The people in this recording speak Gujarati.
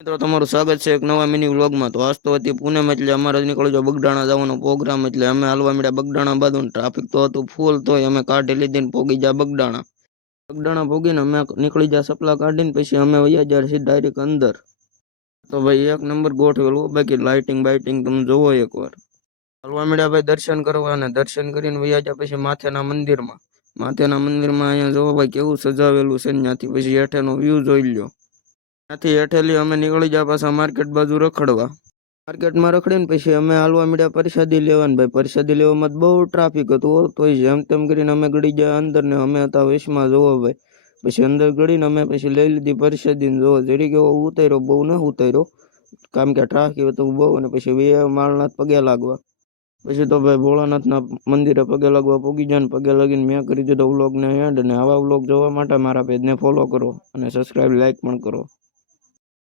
મિત્રો તમારું સ્વાગત છે એક નવા મિની વ્લોગમાં। તો આજ તો હતી પૂનમ એટલે અમારે નીકળી જો બગડાણા જવાનો પ્રોગ્રામ એટલે અમે હાલવા મળ્યા બગડાણા બાજુ। ટ્રાફિક તો હતું ફૂલ, તોય અમે કાઢી લીધી પોગી જા બગડાણા। બગડાણા પોગીને અમે નીકળી જા સપલા કાઢીને પછી અમે વૈયા જાય છે ડાયરેક્ટ અંદર। તો ભાઈ એક નંબર ગોઠવેલું, બાકી લાઇટિંગ બાઇટિંગ તમે જોવો એકવાર। હાલવા મળ્યા ભાઈ દર્શન કરવા, અને દર્શન કરીને વૈયા જાય પછી માથેના મંદિરમાં। માથેના મંદિરમાં અહીંયા જોવો ભાઈ કેવું સજાવેલું છે, ત્યાંથી પછી હેઠેનો વ્યૂ જોઈ લ્યો। ત્યાંથી હેઠેલી અમે નીકળી ગયા પાછા માર્કેટ બાજુ રખડવા। માર્કેટમાં રખડીને પછી અમે હાલવા મળ્યા પ્રસાદી લેવાનું। ભાઈ પ્રસાદી લેવામાં બહુ ટ્રાફિક હતું, તોય જેમ તેમ કરીને અમે ગળી ગયા અંદર ને અમે હતા વેશમાં જોવો ભાઈ। પછી અંદર ગળીને અમે પછી લઈ લીધી પ્રસાદી ને જોવો જરી કેવો ઉતાર્યો, બહુ ન ઉતાર્યો, કારણ કે ટ્રાફિક હતું બહુ। અને પછી વે માળનાથ પગે લાગવા, પછી તો ભાઈ ભોળાનાથના મંદિરે પગે લાગવા પૂગી જાય ને પગે લાગીને મેં કરી દીધો વ્લોગને એન્ડ। અને આવા વ્લોગ જોવા માટે મારા પેજને ફોલો કરો અને સબસ્ક્રાઈબ લાઈક પણ કરો।